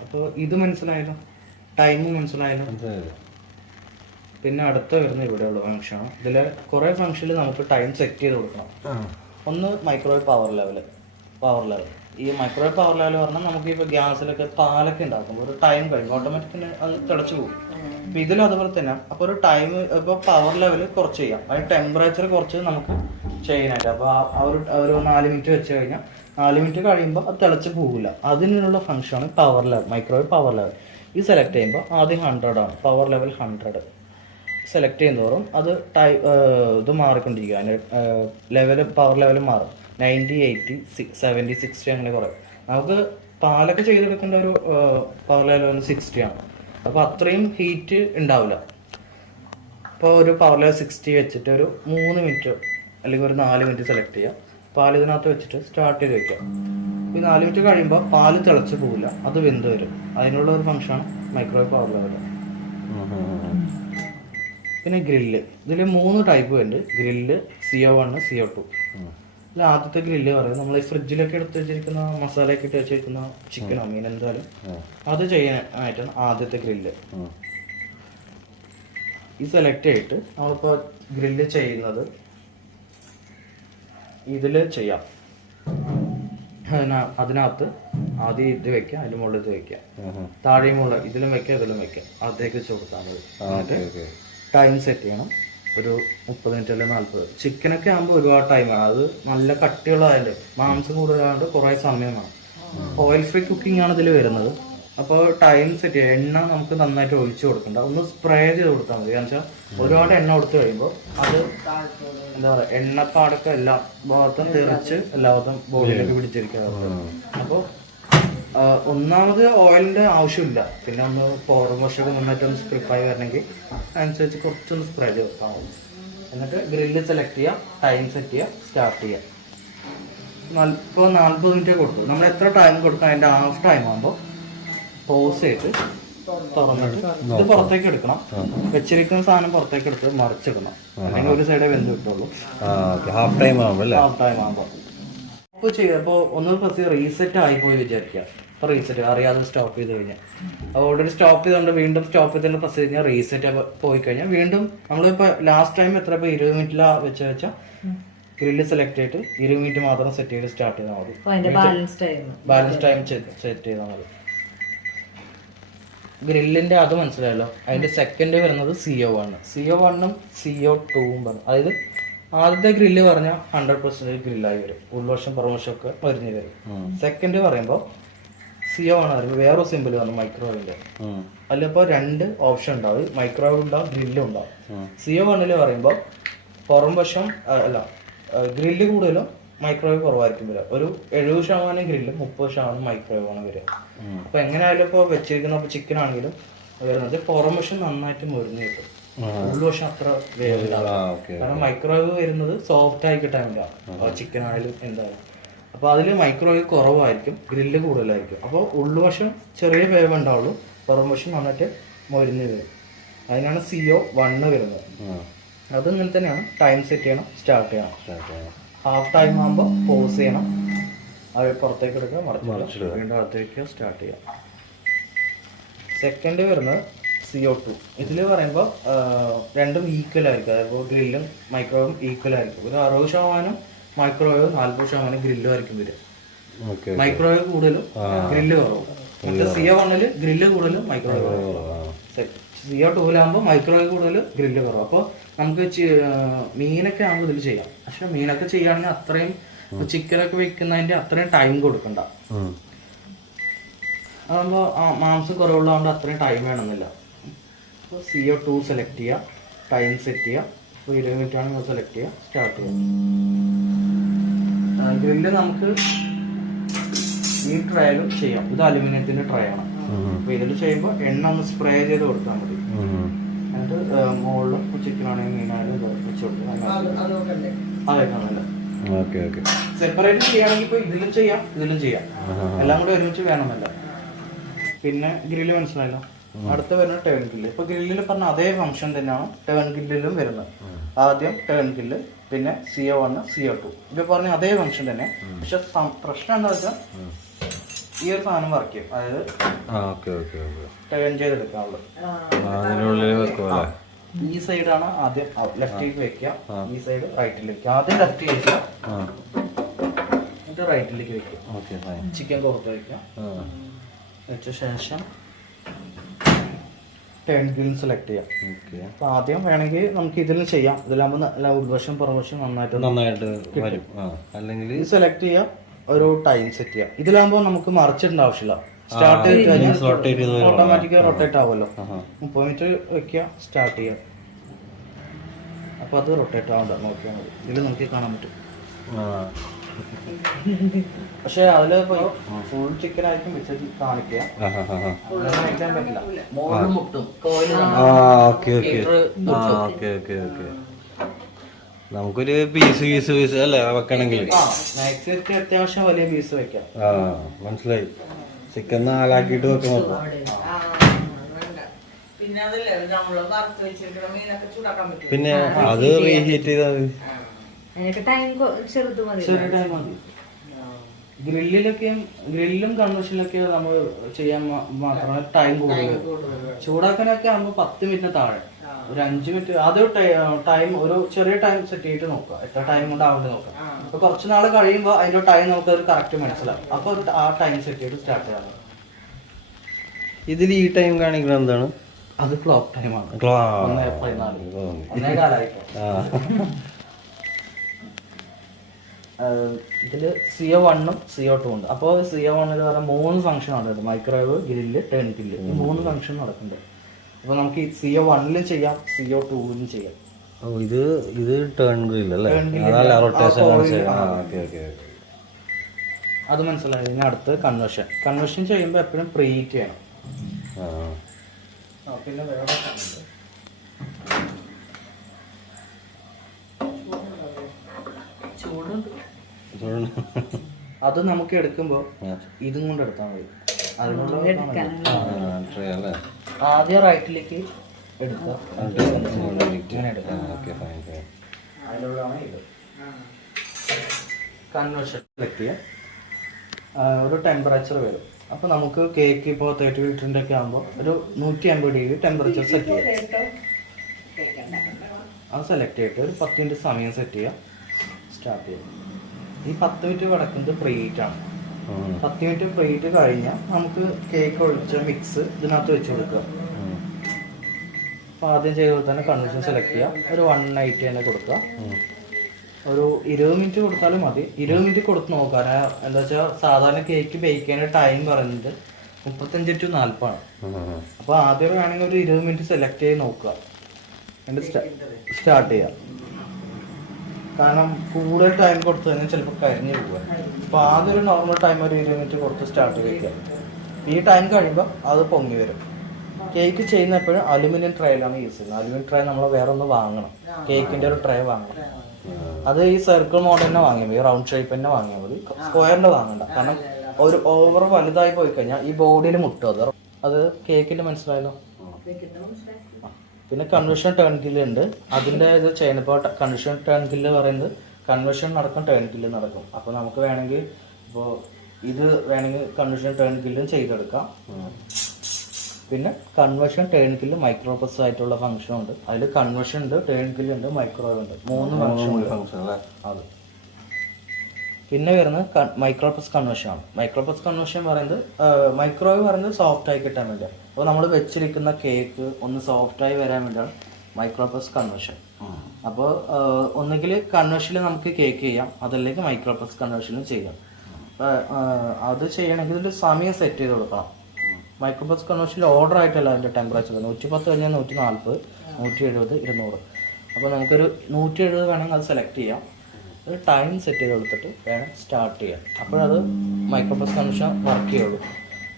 അപ്പോൾ ഇത് മനസ്സിലായല്ലോ, ടൈമും മനസ്സിലായല്ലോ. പിന്നെ അടുത്ത വരുന്ന ഇവിടെയുള്ള ഫംഗ്ഷനാണ്. ഇതിൽ കുറേ ഫംഗ്ഷനിൽ നമുക്ക് ടൈം സെറ്റ് ചെയ്ത് കൊടുക്കണം. ഒന്ന് മൈക്രോവേവ് പവർ ലെവൽ. ഈ മൈക്രോവേവ് പവർ ലെവൽ പറഞ്ഞാൽ നമുക്ക് ഇപ്പോൾ ഗ്യാസിലൊക്കെ പാലൊക്കെ ഉണ്ടാക്കുമ്പോൾ ഒരു ടൈം കഴിഞ്ഞു ഓട്ടോമാറ്റിക്കലി അത് തിളച്ച് പോകും. അപ്പോൾ ഇതിലും അതുപോലെ തന്നെ. അപ്പോൾ ഒരു ടൈം ഇപ്പോൾ പവർ ലെവൽ കുറച്ച് ചെയ്യാം, അതിന് ടെമ്പറേച്ചർ കുറച്ച് നമുക്ക് ചെയ്യാനായിട്ട്. അപ്പോൾ ആ ഒരു 4 മിനിറ്റ് വെച്ച് കഴിഞ്ഞാൽ 4 മിനിറ്റ് കഴിയുമ്പോൾ അത് തിളച്ച് പോകില്ല. അതിനുള്ള ഫംഗ്ഷനാണ് power level, microwave power level. ഇത് സെലക്ട് ചെയ്യുമ്പോൾ ആദ്യം 100 ആണ്, പവർ ലെവൽ 100 സെലക്ട് ചെയ്യുന്നതോറും അത് ഇത് മാറിക്കൊണ്ടിരിക്കുക. അതിൻ്റെ പവർ ലെവൽ മാറും. 90, 80, 70, 60 അങ്ങനെ കുറേ. നമുക്ക് പാലൊക്കെ ചെയ്തെടുക്കേണ്ട ഒരു പവർ ലെവൽ 60 ആണ്. അപ്പോൾ അത്രയും ഹീറ്റ് ഉണ്ടാവില്ല. അപ്പോൾ ഒരു പവർ ലെവൽ 60 വെച്ചിട്ട് ഒരു 3 മിനിറ്റ് അല്ലെങ്കിൽ ഒരു 4 മിനിറ്റ് സെലക്ട് ചെയ്യുക. പാൽ ഇതിനകത്ത് വെച്ചിട്ട് സ്റ്റാർട്ട് ചെയ്ത് വെക്കുക. ഈ 4 മിനിറ്റ് കഴിയുമ്പോൾ പാല് തിളച്ച് പോവില്ല, അത് വെന്ത് വരും. അതിനുള്ള ഒരു ഫംഗ്ഷനാണ് മൈക്രോവേവ് പവർ ലെവൽ. പിന്നെ ഗ്രില്ല്. ഇതിൽ 3 ടൈപ്പ് ഉണ്ട്. Grill, CO1, CO2. ഇതിൽ ആദ്യത്തെ ഗ്രില്ല് പറയുന്നത് നമ്മൾ ഈ ഫ്രിഡ്ജിലൊക്കെ എടുത്ത് വെച്ചിരിക്കുന്ന മസാലയൊക്കെ ഇട്ട് വെച്ചിരിക്കുന്ന ചിക്കനോ മീൻ എന്തായാലും അത് ചെയ്യാനായിട്ടാണ് ആദ്യത്തെ ഗ്രില്ല്. ഈ സെലക്ട് ചെയ്തിട്ട് നമ്മളിപ്പോൾ ഗ്രില്ല് ചെയ്യുന്നത് ഇതിൽ ചെയ്യാം. അതിനകത്ത് ആദ്യം ഇത് വെക്കുക, അതിൻ്റെ മുകളിൽ ഇത് വെക്കുക, താഴെയും മുകളിൽ ഇതിലും വെക്കുക, ഇതിലും വെക്കുക, അതേക്ക് വെച്ച് കൊടുത്താൽ മതി. ടൈം സെറ്റ് ചെയ്യണം ഒരു 30 മിനിറ്റ് അല്ലെങ്കിൽ 40. ചിക്കനൊക്കെ ആകുമ്പോൾ ഒരുപാട് ടൈമാണ്, അത് നല്ല കട്ടിയുള്ളതായതുകൊണ്ട് മാംസം കൂടുതലായതുകൊണ്ട് കുറേ സമയം വേണം. ഓയിൽ ഫ്രീ കുക്കിംഗ് ആണ് ഇതിൽ വരുന്നത്. അപ്പോൾ ടൈം സെറ്റ് ചെയ്യുക. എണ്ണ നമുക്ക് നന്നായിട്ട് ഒഴിച്ചു കൊടുക്കണ്ട, ഒന്ന് സ്പ്രേ ചെയ്ത് കൊടുത്താൽ മതി. കാരണം വെച്ചാൽ ഒരുപാട് എണ്ണ കൊടുത്തു കഴിയുമ്പോൾ അത് എന്താ പറയുക എണ്ണപ്പാടൊക്കെ എല്ലാ ഭാഗത്തും തെറിച്ച് എല്ലാ ഭാഗത്തും ബോഡിയിലേക്ക് പിടിച്ചിരിക്കുക. അപ്പോൾ ഒന്നാമത് ഓയിലിൻ്റെ ആവശ്യമില്ല, പിന്നെ ഒന്ന് പുറം വശമൊക്കെ നന്നായിട്ടൊന്ന് സ്ക്രിപ്പായി വരണമെങ്കിൽ അതിനനുസരിച്ച് കുറച്ചൊന്ന് സ്പ്രേ ചെയ്ത് കൊടുത്താൽ മതി. എന്നിട്ട് ഗ്രില്ല് സെലക്ട് ചെയ്യുക, ടൈം സെറ്റ് ചെയ്യുക, സ്റ്റാർട്ട് ചെയ്യുക. ഇപ്പോൾ 40 മിനിറ്റ് കൊടുത്തു. നമ്മൾ എത്ര ടൈം കൊടുക്കുക അതിൻ്റെ ഹാഫ് ടൈം ആകുമ്പോൾ പോസ് ചെയ്ത് തുറന്നിട്ട് ഇത് പുറത്തേക്ക് എടുക്കണം. വെച്ചിരിക്കുന്ന സാധനം പുറത്തേക്ക് എടുത്ത് മറിച്ചിടണം, അല്ലെങ്കിൽ ഒരു സൈഡേ വെന്ത് കിട്ടുള്ളൂ. ഹാഫ് ടൈം ആകുമ്പോൾ ഇപ്പോൾ ചെയ്തപ്പോൾ ഒന്ന് പ്രസ് റീസെറ്റ് ആയിപ്പോയി വിചാരിക്കുക. അപ്പോൾ റീസെറ്റ് അറിയാതെ സ്റ്റോപ്പ് ചെയ്ത് കഴിഞ്ഞാൽ ഓൾറെഡി സ്റ്റോപ്പ് ചെയ്തുകൊണ്ട് വീണ്ടും സ്റ്റോപ്പ് ചെയ്തുകൊണ്ട് പ്രസ് കഴിഞ്ഞാൽ റീസെറ്റ് പോയി കഴിഞ്ഞാൽ വീണ്ടും നമ്മളിപ്പോൾ ലാസ്റ്റ് ടൈം എത്ര ഇപ്പോൾ 20 മിനിറ്റിലാണ് വെച്ചാൽ ഗ്രില്ല് സെലക്ട് ചെയ്തിട്ട് 20 മിനിറ്റ് മാത്രം സെറ്റ് ചെയ്ത് സ്റ്റാർട്ട് ചെയ്താൽ മതി. ബാലൻസ് ടൈം സെറ്റ് ചെയ്താൽ മതി. ഗ്രില്ലിൻ്റെ അത് മനസ്സിലായല്ലോ. അതിൻ്റെ സെക്കൻഡ് വരുന്നത് CO1. CO1ഉം CO2ഉം പറഞ്ഞു. അതായത് ആദ്യത്തെ ഗ്രില്ല് പറഞ്ഞാൽ 100% ഗ്രില്ലായി വരും, ഉൾവശം പുറവശം ഒക്കെ മരിഞ്ഞ് വരും. സെക്കൻഡ് പറയുമ്പോൾ CO1 പറയുമ്പോൾ വേറൊരു സിമ്പിൾ പറഞ്ഞു മൈക്രോവേവിൻ്റെ. അതിലിപ്പോൾ 2 ഓപ്ഷൻ ഉണ്ടാവും, മൈക്രോവേവ് ഉണ്ടാവും, ഗ്രില്ലും ഉണ്ടാവും. CO1 പറയുമ്പോൾ പുറം വശം അല്ല ഗ്രില്ല് കൂടുതലും മൈക്രോവേവ് കുറവായിരിക്കും വരിക. ഒരു 70% ഗ്രില്ലും 30% മൈക്രോവേവ് ആണ് വരിക. അപ്പോൾ എങ്ങനെയായാലും ഇപ്പോൾ വെച്ചിരിക്കുന്ന ചിക്കൻ ആണെങ്കിലും വരുന്നത് പുറം വശം നന്നായിട്ട് മുറിഞ്ഞ് കിട്ടും, ഉൾവശം അത്ര വേവില്ല. കാരണം മൈക്രോവേവ് വരുന്നത് സോഫ്റ്റ് ആയി കിട്ടാനില്ല ചിക്കൻ ആയാലും എന്തായാലും. അപ്പോൾ അതിൽ മൈക്രോവേവ് കുറവായിരിക്കും, ഗ്രില്ല് കൂടുതലായിരിക്കും. അപ്പോൾ ഉൾവശം ചെറിയ വേവ് ഉണ്ടാവുള്ളൂ, പുറം വശം നന്നായിട്ട് മൊരിഞ്ഞ് വരും. അതിനാണ് CO1 വരുന്നത്. അതും ഇങ്ങനെ തന്നെയാണ്. ടൈം സെറ്റ് ചെയ്യണം, സ്റ്റാർട്ട് ചെയ്യണം. ഹാഫ് ടൈം ആകുമ്പോൾ പോസ് ചെയ്യണം, അത് പുറത്തേക്ക് എടുക്കുക, മറിച്ചിടുക, വീണ്ടും അകത്തേക്ക് സ്റ്റാർട്ട് ചെയ്യാം. സെക്കൻഡ് വരുന്നത് CO2. ഇതിൽ പറയുമ്പോൾ രണ്ടും ഈക്വൽ ആയിരിക്കും. അതായത് ഗ്രില്ലും മൈക്രോവേവും ഈക്വൽ ആയിരിക്കും. ഒരു 60% മൈക്രോവേവ്, 40% ഗ്രില്ലും ആയിരിക്കും വരിക. മൈക്രോവേവ് കൂടുതലും ഗ്രില്ല് കുറവും. മറ്റേ CO1 ഗ്രില്ല് കൂടുതലും മൈക്രോവേവ് CO2 മൈക്രോവേവ് കൂടുതൽ ഗ്രില്ല് കുറവ്. അപ്പോൾ നമുക്ക് മീനൊക്കെ ആകുമ്പോൾ ഇതിൽ ചെയ്യാം. പക്ഷെ മീനൊക്കെ ചെയ്യുകയാണെങ്കിൽ അത്രയും ചിക്കനൊക്കെ വെക്കുന്നതിന്റെ അത്രയും ടൈം കൊടുക്കണ്ട. അതാകുമ്പോൾ മാംസം കുറവുള്ളതുകൊണ്ട് അത്രയും ടൈം വേണമെന്നില്ല. അപ്പോൾ CO2 സെലക്ട് ചെയ്യുക, ടൈം സെറ്റ് ചെയ്യുക. ഇപ്പോൾ 20 മിനിറ്റ് ആണെങ്കിൽ സെലക്ട് ചെയ്യുക, സ്റ്റാർട്ട് ചെയ്യുക. ഗ്രില്ല് നമുക്ക് ഈ ട്രയലും ചെയ്യാം. ഇത് അലുമിനിയത്തിന്റെ ട്രേ ആണ്. അപ്പോൾ ഇതിൽ ചെയ്യുമ്പോൾ എണ്ണ ഒന്ന് സ്പ്രേ ചെയ്ത് കൊടുത്താൽ മതി. എന്നിട്ട് മുകളിലും ചിക്കനാണെങ്കിൽ മീനായാലും വെച്ച് കൊടുക്കുക. അതൊക്കെ സെപ്പറേറ്റ് ചെയ്യുകയാണെങ്കിൽ ഇപ്പോൾ ഇതിലും ചെയ്യാം, ഇതിലും ചെയ്യാം. എല്ലാം കൂടെ ഒരുമിച്ച് വേണമെന്നില്ല. പിന്നെ ഗ്രില്ല് മനസ്സിലായല്ലോ. അടുത്ത വരുന്ന ടേൺ ഗ്രില്ല്. ഇപ്പൊ ഗ്രില്ലിൽ പറഞ്ഞ അതേ ഫംഗ്ഷൻ തന്നെയാണ് ടേൺ ഗ്രില്ലിലും വരുന്നത്. ആദ്യം ടേൺ ഗ്രില്ല്, പിന്നെ CO1 CO2 ഇത് പറഞ്ഞ അതേ ഫംഗ്ഷൻ തന്നെ. പക്ഷെ പ്രശ്നം എന്താ വെച്ചാൽ ഈ ഒരു സാധനം വർക്ക് ചെയ്യും. അതായത് ടേൺ ചെയ്തെടുക്കാനുള്ളത്. ഈ സൈഡാണ് ആദ്യം ലെഫ്റ്റിലേക്ക് വെക്കുക, ഈ സൈഡ് റൈറ്റിലേക്ക് വെക്കുക. ആദ്യം ലെഫ്റ്റ് വെക്കുക, എന്നിട്ട് റൈറ്റിലേക്ക് വെക്കുക. ചിക്കൻ പുറത്ത് വെക്കുക. വെച്ച ശേഷം ടേൺ ഗ്രിൽ സെലക്ട് ചെയ്യാം. അപ്പൊ ആദ്യം വേണമെങ്കിൽ നമുക്ക് ഇതിൽ ചെയ്യാം. ഇതിലാകുമ്പോൾ നല്ല ഉൾവശം പുറവശം നന്നായിട്ട് വരും. അല്ലെങ്കിൽ സെലക്ട് ചെയ്യാം, ഒരു ടൈം സെറ്റ് ചെയ്യാം. ഇതിലാകുമ്പോൾ നമുക്ക് മറിച്ചിടേണ്ട ആവശ്യമില്ല. സ്റ്റാർട്ട് ചെയ്ത് ഓട്ടോമാറ്റിക്കായി റൊട്ടേറ്റ് ആവുമല്ലോ. 30 മിനിറ്റ് വെക്കുക, സ്റ്റാർട്ട് ചെയ്യാം. അപ്പൊ അത് റൊട്ടേറ്റ് ആവണ്ട, നോക്കിയാൽ മതി. ഇതിൽ നോക്കി കാണാൻ പറ്റും. പക്ഷെ അതില് ഫുൾ ചിക്കൻ ആയിരിക്കും വെച്ച് കാണിക്കുക. കഴിക്കാൻ പറ്റില്ല. മോളിൽ മുട്ടും, നമുക്കൊരു പീസ് അല്ലേ വെക്കണമെങ്കിൽ മാക്സിമം അത്യാവശ്യം വലിയ പീസ് വെക്കാം. മനസ്സിലായി. ചിക്കൻ 4 ആക്കിയിട്ട് വെക്കണം. പിന്നെ അത് റീഹീറ്റ് ചെയ്താൽ ചെറിയ ടൈം മതി. ഗ്രില്ലും കൺവെൻഷനിലൊക്കെ നമ്മൾ ചെയ്യാൻ മാത്രമേ ടൈം കൂടുതൽ. ചൂടാക്കാനൊക്കെ ആകുമ്പോൾ 10 മിനിറ്റിന് താഴെ, ഒരു 5 മിനിറ്റ്. ആദ്യം ടൈം ഒരു ചെറിയ ടൈം സെറ്റ് ചെയ്തിട്ട് നോക്കുക, എത്ര ടൈം കൊണ്ട് ആവേണ്ടി നോക്കാം. അപ്പൊ കുറച്ച് നാൾ കഴിയുമ്പോൾ അതിന്റെ ടൈം നമുക്ക് ഒരു കറക്റ്റ് മനസ്സിലാവും. അപ്പൊ ആ ടൈം സെറ്റ് ചെയ്ത് സ്റ്റാർട്ട് ചെയ്യാം. ഇതിൽ ഈ ടൈം കാണിക്കുന്നത് എന്താണ്? അത് ക്ലോക്ക് ടൈമാണ്. 1:14 ഇതില് CO1 CO2 ഉണ്ട്. അപ്പോൾ CO1 പറഞ്ഞാൽ 3 ഫംഗ്ഷൻ ഉണ്ട്. മൈക്രോവേവ്, ഗ്രില്ല്, ടേൺ ഗ്രില്ല്, ഈ 3 ഫംഗ്ഷൻ നടക്കുന്നുണ്ട്. അപ്പൊ നമുക്ക് CO1 ചെയ്യാം, CO2 ചെയ്യാം. ഇത് ടേൺ ഗ്രില്ല് അല്ലേ? അത് മനസ്സിലായി. ഇനി അടുത്ത് കൺവെർഷൻ ചെയ്യുമ്പോൾ എപ്പോഴും പ്രീഹീറ്റ് ചെയ്യണം. പിന്നെ വേറെ ചൂടുണ്ട്. അത് നമുക്ക് എടുക്കുമ്പോ ഇതും കൊണ്ട് എടുത്താൽ മതി. ആദ്യം റൈറ്റിലേക്ക് എടുക്കുക, അതിനുള്ളതാണ് ഇത്. കൺവെർഷൻ സെലക്ട് ചെയ്യാം. ഒരു ടെമ്പറേച്ചർ വരും. അപ്പൊ നമുക്ക് കേക്ക് ഇപ്പോൾ 30 ലിറ്ററിന്റെ ഒക്കെ ആകുമ്പോൾ ഒരു 150 ഡിഗ്രി ടെമ്പറേച്ചർ സെറ്റ് ചെയ്യാം. അത് സെലക്ട് ചെയ്തിട്ട് ഒരു 10 മിനിറ്റ് സമയം സെറ്റ് ചെയ്യാം, സ്റ്റാർട്ട് ചെയ്യാം. ഈ 10 മിനിറ്റ് കിടക്കുന്നത് പ്രീഹീറ്റ് ആണ്. 10 മിനിറ്റ് പ്രീഹീറ്റ് കഴിഞ്ഞാൽ നമുക്ക് കേക്ക് ഒഴിച്ച മിക്സ് ഇതിനകത്ത് വെച്ച് കൊടുക്കുക. അപ്പൊ ആദ്യം ചെയ്തത് തന്നെ കൺവെൻഷൻ സെലക്ട് ചെയ്യാം. ഒരു 180 തന്നെ കൊടുക്കുക. ഒരു 20 മിനിറ്റ് കൊടുത്താലും മതി. 20 മിനിറ്റ് കൊടുത്ത് നോക്കാം. എന്താ വെച്ചാൽ സാധാരണ കേക്ക് ബേക്ക് ചെയ്യാൻ ടൈം പറയുന്നത് 35 to 40 ആണ്. അപ്പൊ ആദ്യം വേണമെങ്കിൽ ഒരു 20 മിനിറ്റ് സെലക്ട് ചെയ്ത് നോക്കുക, എന്നിട്ട് സ്റ്റാർട്ട് ചെയ്യാം. കാരണം കൂടുതൽ ടൈം കൊടുത്തു കഴിഞ്ഞാൽ ചിലപ്പോൾ കരിഞ്ഞു പോകുക. അപ്പൊ ആദ്യം ഒരു നോർമൽ ടൈം ഒരു 20 മിനിറ്റ് കൊടുത്ത് സ്റ്റാർട്ട് ചെയ്യുക. ഈ ടൈം കഴിയുമ്പോൾ അത് പൊങ്ങി വരും. കേക്ക് ചെയ്യുന്ന എപ്പോഴും അലുമിനിയം ട്രേയിലാണ് യൂസ് ചെയ്യുന്നത്. അലുമിനിയം ട്രേ നമ്മൾ വേറെ ഒന്ന് വാങ്ങണം, കേക്കിന്റെ ഒരു ട്രേ വാങ്ങണം. അത് ഈ സർക്കിൾ മോഡൽ തന്നെ വാങ്ങിയാൽ മതി, റൗണ്ട് ഷേപ്പ് തന്നെ വാങ്ങിയാൽ മതി, സ്ക്വയറിന്റെ വാങ്ങണ്ട. കാരണം ഒരു ഓവർ വലുതായി പോയി കഴിഞ്ഞാൽ ഈ ബോഡിയിൽ മുട്ടും. അത് കേക്കിന്റെ മനസ്സിലായല്ലോ. പിന്നെ കൺവെൻഷൻ ടേൺ ഗില്ല് ഉണ്ട്. അതിന്റെ ഇത് ചെയ്യുന്നപ്പോൾ കൺവെൻഷൻ ടേൺ ഗില്ല് പറയുന്നത് കൺവെൻഷൻ നടക്കും, ടേൺ ഗില്ല് നടക്കും. അപ്പൊ നമുക്ക് വേണമെങ്കിൽ ഇപ്പോൾ ഇത് വേണമെങ്കിൽ കൺവെൻഷൻ ടേൺ ഗില്ലും ചെയ്തെടുക്കാം. പിന്നെ കൺവേർഷൻ ടേൺ കില്ല് മൈക്രോപ്രസ് ആയിട്ടുള്ള ഫംഗ്ഷൻ ഉണ്ട്. അതിൽ കൺവേർഷൻ ഉണ്ട്, ടേൺ കില്ല് ഉണ്ട്, മൈക്രോവേവ് ഉണ്ട്. 3 ഫംഗ്ഷൻ അല്ലേ? അത്. പിന്നെ വരുന്നത് മൈക്രോപ്രസ് കൺവേർഷൻ ആണ്. മൈക്രോപ്രസ് കൺവേർഷൻ പറയുന്നത് മൈക്രോവേവ് പറയുന്നത് സോഫ്റ്റ് ആയി കിട്ടാൻ വേണ്ടിയാണ്. അപ്പോൾ നമ്മൾ വെച്ചിരിക്കുന്ന കേക്ക് ഒന്ന് സോഫ്റ്റ് ആയി വരാൻ വേണ്ടിയാണ് മൈക്രോപ്രസ് കൺവേർഷൻ. അപ്പോൾ ഒന്നുകിൽ കൺവേർഷനിൽ നമുക്ക് കേക്ക് ചെയ്യാം, അതല്ലെങ്കിൽ മൈക്രോപ്രസ് കൺവേർഷനും ചെയ്യാം. അത് ചെയ്യണമെങ്കിൽ ഇതിൻ്റെ സമയം സെറ്റ് ചെയ്ത് കൊടുക്കണം. മൈക്രോപ്രസ് കൺവേർഷനിൽ ഓർഡർ ആയിട്ടല്ല അതിൻ്റെ ടെമ്പറേച്ചർ 110 കഴിഞ്ഞാൽ 140, 170, 200. അപ്പോൾ നമുക്കൊരു 170 വേണമെങ്കിൽ അത് സെലക്ട് ചെയ്യാം. ഒരു ടൈം സെറ്റ് ചെയ്ത് കൊടുത്തിട്ട് വേണം സ്റ്റാർട്ട് ചെയ്യാം. അപ്പോഴത് മൈക്രോപ്രസ് കൺവേർഷൻ വർക്ക് ചെയ്യുള്ളൂ.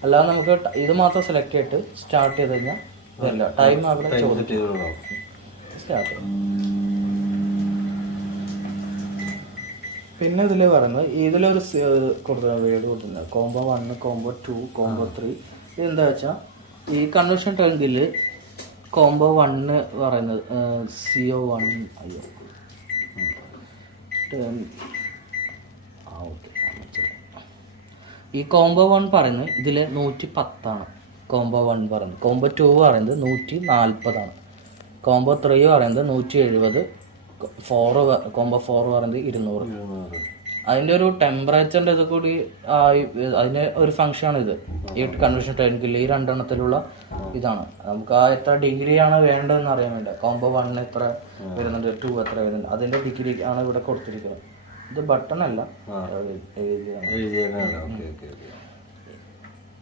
അല്ലാതെ നമുക്ക് ഇത് മാത്രം സെലക്ട് ചെയ്തിട്ട് സ്റ്റാർട്ട് ചെയ്ത് കഴിഞ്ഞാൽ ഇതല്ല, ടൈം അവിടെ ചോദിച്ചു സ്റ്റാർട്ട് ചെയ്യും. പിന്നെ ഇതിൽ പറയുന്നത് ഇതിലൊരു വീട് കൊടുക്കുന്നത് കോംബോ 1, കോംബോ 2, കോംബോ 3. ഇതെന്താ വെച്ചാൽ ഈ കൺവേർഷൻ ടെങ്കിൽ കോംബോ 1 പറയുന്നത് CO1 അയ്യോ ഓക്കെ. ഈ കോംബോ 1 പറയുന്നത് ഇതിൽ 110 കോംബോ 1 പറയുന്നത്. കോംബോ 2 പറയുന്നത് 140. കോംബോ 3 പറയുന്നത് 170. കോംബോ 4 പറയുന്നത് 200. അതിൻ്റെ ഒരു ടെമ്പറേച്ചറിൻ്റെ ഇത് കൂടി അതിന് ഒരു ഫംഗ്ഷനാണ് ഇത്. ഈ കൺവേർഷൻ ടെങ്കിൽ ഈ 2 എണ്ണത്തിലുള്ള ഇതാണ്. നമുക്ക് ആ എത്ര ഡിഗ്രിയാണ് വേണ്ടതെന്ന് അറിയാൻ വേണ്ടി കോംബോ 1 എത്ര വരുന്നുണ്ട്, 2 എത്ര വരുന്നുണ്ട്, അതിൻ്റെ ഡിഗ്രി ആണ് ഇവിടെ കൊടുത്തിരിക്കുന്നത്. ഇത് ബട്ടൺ അല്ല,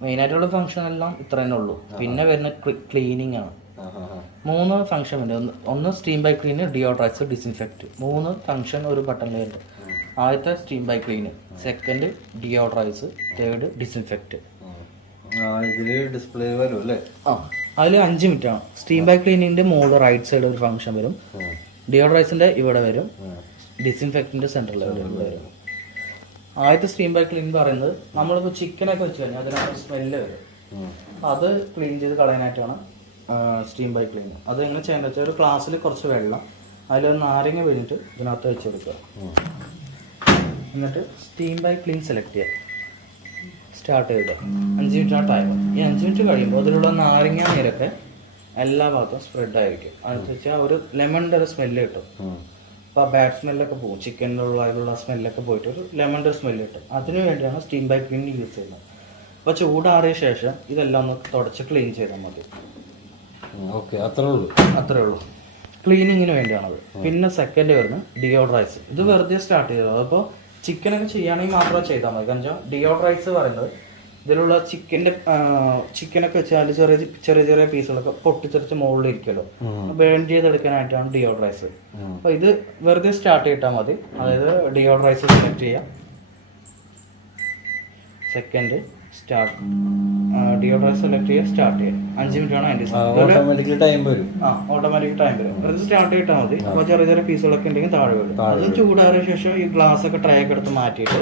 മെയിനായിട്ടുള്ള ഫംഗ്ഷൻ എല്ലാം ഇത്ര തന്നെ ഉള്ളൂ. പിന്നെ വരുന്ന ക്ലീനിങ് ആണ്. 3 ഫംഗ്ഷൻ ഉണ്ട്. ഒന്ന് steam by clean, deodorise, disinfect. 3 function ഒരു ബട്ടണിലുണ്ട്. ആദ്യത്തെ steam by clean, second deodorise, third disinfect. ഇതില് ഡിസ്പ്ലേ വരും അല്ലേ? അതിൽ 5 മിനിറ്റ് ആണ്. സ്റ്റീം ബൈ ക്ലീനിങ്ങിന്റെ മുകളിൽ റൈറ്റ് സൈഡ് ഒരു ഫംഗ്ഷൻ വരും, ഡിയോഡ്രൈസിന്റെ ഇവിടെ വരും, ഡിസിൻഫെക്റ്റിന്റെ സെന്ററിൽ വരും. ആദ്യത്തെ സ്റ്റീം ബൈ ക്ലീൻ പറയുന്നത് നമ്മളിപ്പോൾ ചിക്കനൊക്കെ വെച്ച് കഴിഞ്ഞാൽ അതിനകത്ത് സ്മെല്ല് വരും. അത് ക്ലീൻ ചെയ്ത് കളയാനായിട്ടാണ് സ്റ്റീം ബൈ ക്ലീൻ. അത് എങ്ങനെ ചെയ്യാൻ വെച്ചാൽ ഒരു ഗ്ലാസ്സിൽ കുറച്ച് വെള്ളം, അതിലൊരു നാരങ്ങ പിഴിഞ്ഞിട്ട് ഇതിനകത്ത് വെച്ച് കൊടുക്കുക. എന്നിട്ട് സ്റ്റീം ബൈ ക്ലീൻ സെലക്ട് ചെയ്യുക, സ്റ്റാർട്ട് ചെയ്ത് 5 മിനിറ്റാണ് ടൈം. ഈ 5 മിനിറ്റ് കഴിയുമ്പോൾ അതിലുള്ള നാരങ്ങ നീരൊക്കെ എല്ലാ ഭാഗത്തും സ്പ്രെഡ് ആയിരിക്കും. അതെന്ന് വെച്ചാൽ ഒരു ലെമണിൻ്റെ ഒരു സ്മെല്ല് കിട്ടും. അപ്പോൾ ആ ബാഡ് സ്മെല്ലൊക്കെ പോകും, ചിക്കനിലുള്ള സ്മെല്ലൊക്കെ പോയിട്ട് ഒരു ലെമണിൻ്റെ സ്മെല്ല് കിട്ടും. അതിനു വേണ്ടിയാണ് സ്റ്റീം ബൈ ക്ലീൻ യൂസ് ചെയ്യുന്നത്. അപ്പോൾ ചൂടാറിയ ശേഷം ഇതെല്ലാം ഒന്ന് തുടച്ച് ക്ലീൻ ചെയ്താൽ മതി. ഓക്കെ, അത്രേ ഉള്ളൂ. ക്ലീനിങ്ങിന് വേണ്ടിയാണത്. പിന്നെ സെക്കൻഡ് വരുന്നത് ഡിയോഡ്രൈസ്. ഇത് വെറുതെ സ്റ്റാർട്ട് ചെയ്തത്. അപ്പോൾ ചിക്കനൊക്കെ ചെയ്യുകയാണെങ്കിൽ മാത്രം ചെയ്താൽ മതി. കാരണം ഡിയോഡ്രൈസ് പറയുന്നത് ഇതിലുള്ള ചിക്കനൊക്കെ വെച്ചാൽ ചെറിയ ചെറിയ പീസുകളൊക്കെ പൊട്ടിത്തെറിച്ച് മുകളിലിരിക്കുമല്ലോ, ബേൺ ചെയ്തെടുക്കാനായിട്ടാണ് ഡിയോഡ്രൈസ്. അപ്പോൾ ഇത് വെറുതെ സ്റ്റാർട്ട് ചെയ്താൽ മതി. അതായത് ഡിയോഡ്രൈസ് സെലക്ട് ചെയ്യാം, സെക്കൻഡ് സ്റ്റാർട്ട്, ഡിയോഡ്രൈസ് സെലക്ട് ചെയ്യുക, സ്റ്റാർട്ട് ചെയ്യുക. 5 മിനിറ്റ് ആണ് അതിൻ്റെ ഓട്ടോമാറ്റിക് ടൈം വരും. ഓട്ടോമാറ്റിക് ടൈം വരും. വെറുതെ സ്റ്റാർട്ട് ചെയ്താൽ മതി. അപ്പോൾ ചെറിയ ചെറിയ പീസുകളൊക്കെ ഉണ്ടെങ്കിൽ താഴെ വരും. അത് ചൂടാറിയ ശേഷം ഈ ഗ്ലാസ് ഒക്കെ ട്രേ ഒക്കെ എടുത്ത് മാറ്റിയിട്ട്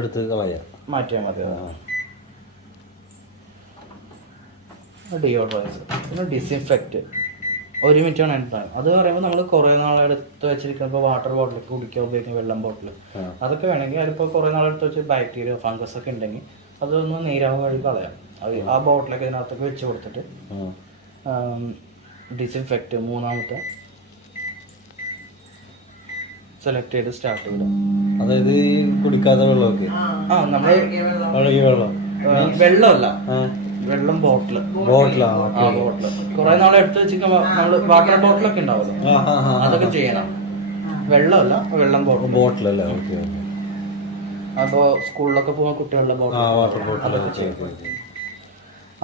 എടുത്ത് കളയാം, മാറ്റിയാൽ മതി. ഡിയോഡ്രൈസ്. പിന്നെ ഡിസിൻഫെക്റ്റ് 1 മിനിറ്റ് ആണ് അതിൻ്റെ ടൈം. അത് പറയുമ്പോൾ നമ്മൾ കുറേ നാളെടുത്ത് വെച്ചിരിക്കുന്ന ഇപ്പോൾ വാട്ടർ ബോട്ടിൽ കുടിക്കാൻ ഉപയോഗിക്കുന്ന വെള്ളം ബോട്ടിൽ അതൊക്കെ വേണമെങ്കിൽ അതിപ്പോൾ കുറേ നാളെടുത്ത് വെച്ച് ബാക്ടീരിയ ഫംഗസ് ഒക്കെ ഉണ്ടെങ്കിൽ അതൊന്ന് നീരാവ് വഴി കളയാം. അത് ആ ബോട്ടിലൊക്കെ ഇതിനകത്തൊക്കെ വെച്ച് കൊടുത്തിട്ട് ഡിസിൻഫെക്റ്റ് 3ാമത്തെ സെലക്ട് ചെയ്ത് സ്റ്റാർട്ട് ചെയ്തിടും. അതായത് ഈ കുടിക്കാത്ത വെള്ളമൊക്കെ നമ്മൾ വെള്ളമല്ല, വെള്ളം ബോട്ടില് കുറെ നാളെ എടുത്ത് വെച്ചിട്ട് നമ്മള് വാട്ടർ ബോട്ടിലൊക്കെ ഉണ്ടാവുമല്ലോ, അതൊക്കെ ചെയ്യണം. വെള്ളമല്ല, വെള്ളം ബോട്ടിലല്ലേ? അപ്പോ സ്കൂളിലൊക്കെ പോകുന്ന കുട്ടികളുടെ ബോട്ടിൽ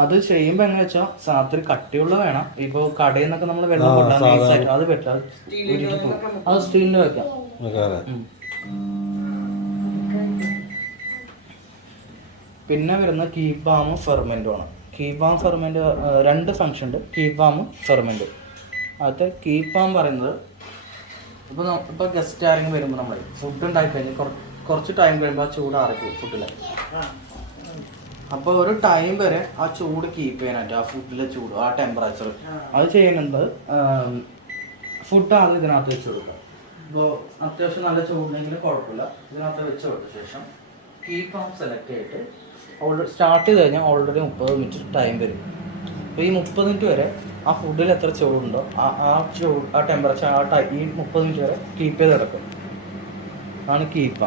അത് ചെയ്യുമ്പോ എങ്ങനെ വെച്ചാ രാത്രി കട്ടിയുള്ള വേണം. ഇപ്പൊ കടയിൽ നിന്നൊക്കെ നമ്മൾ വെള്ളം കൊണ്ടാൻ അത് പറ്റില്ല, അത് സ്റ്റീലിന്റെ വെക്കാം. പിന്നെ വരുന്ന കീപ് വാമും ഫെർമെന്റും ആണ്. കീപ് വാം ഫെർമെന്റ് 2 ഫംഗ്ഷൻ ഉണ്ട്, കീപ് വാമും ഫെർമെന്റും. അത് കീപ് വാം പറയുന്നത് ഇപ്പോൾ ഗസ്റ്റ് ആരെങ്കിലും വരുമ്പോൾ നമ്മൾ ഫുഡ് ഉണ്ടാക്കി കഴിഞ്ഞാൽ കുറച്ച് ടൈം കഴിയുമ്പോൾ ആ ചൂട് അറക്കും ഫുഡിലെ. അപ്പോൾ ഒരു ടൈം വരെ ആ ചൂട് കീപ്പ് ചെയ്യാനായിട്ട് ആ ഫുഡിലെ ചൂട്, ആ ടെമ്പറേച്ചർ അത് ചെയ്യുന്നത് ഫുഡ് ആദ്യം ഇതിനകത്ത് വെച്ച് കൊടുക്കുക. ഇപ്പോൾ അത്യാവശ്യം നല്ല ചൂടുണ്ടെങ്കിൽ കുഴപ്പമില്ല, ഇതിനകത്ത് വെച്ച് കൊടുത്ത ശേഷം കീപ് വാം സെലക്ട് ചെയ്തിട്ട് സ്റ്റാർട്ട് ചെയ്ത് കഴിഞ്ഞാൽ ഓൾറെഡി 30 മിനിറ്റ് ടൈം വരും. അപ്പോൾ ഈ 30 മിനിറ്റ് വരെ ആ ഫുഡിൽ എത്ര ചൂടുണ്ടോ ആ ടെമ്പറേച്ചർ ഈ 30 മിനിറ്റ് വരെ കീപ്പ് ചെയ്ത് കിടക്കും. ആണ് കീപ്പ.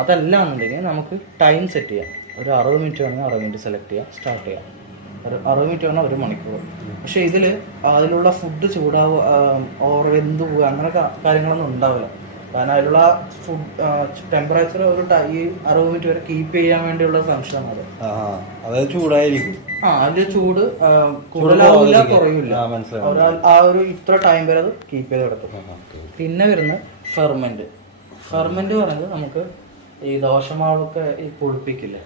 അതല്ല എന്നുണ്ടെങ്കിൽ നമുക്ക് ടൈം സെറ്റ് ചെയ്യാം. ഒരു 60 മിനിറ്റ് വേണമെങ്കിൽ 60 മിനിറ്റ് സെലക്ട് ചെയ്യാം, സ്റ്റാർട്ട് ചെയ്യാം. ഒരു 60 മിനിറ്റ് വേണം 1 മണിക്കൂർ. പക്ഷേ അതിലുള്ള ഫുഡ് ചൂടാവുക, ഓവർ വെന്ത് പോവുക അങ്ങനെ കാര്യങ്ങളൊന്നും ഉണ്ടാവില്ല. കാരണം അതിലുള്ള ഫുഡ് ടെമ്പറേച്ചർ ഈ 60 മിനിറ്റ് വരെ കീപ്പ് ചെയ്യാൻ വേണ്ടിയുള്ള ഫംഗ്ഷൻ അത്. അതായത് ചൂടായിരിക്കും. അതിന്റെ ചൂട് കൂടുതലാവില്ല, കുറയില്ല. ആ ഒരു ഇത്ര ടൈം വരെ അത് കീപ്പ് ചെയ്ത് കിടക്കും. പിന്നെ വരുന്ന ഫെർമെന്റ്. ഫെർമെന്റ് പറയുന്നത് നമുക്ക് ഈ ദോശമാവൊക്കെ ഈ പൊടിപ്പിക്കില്ല,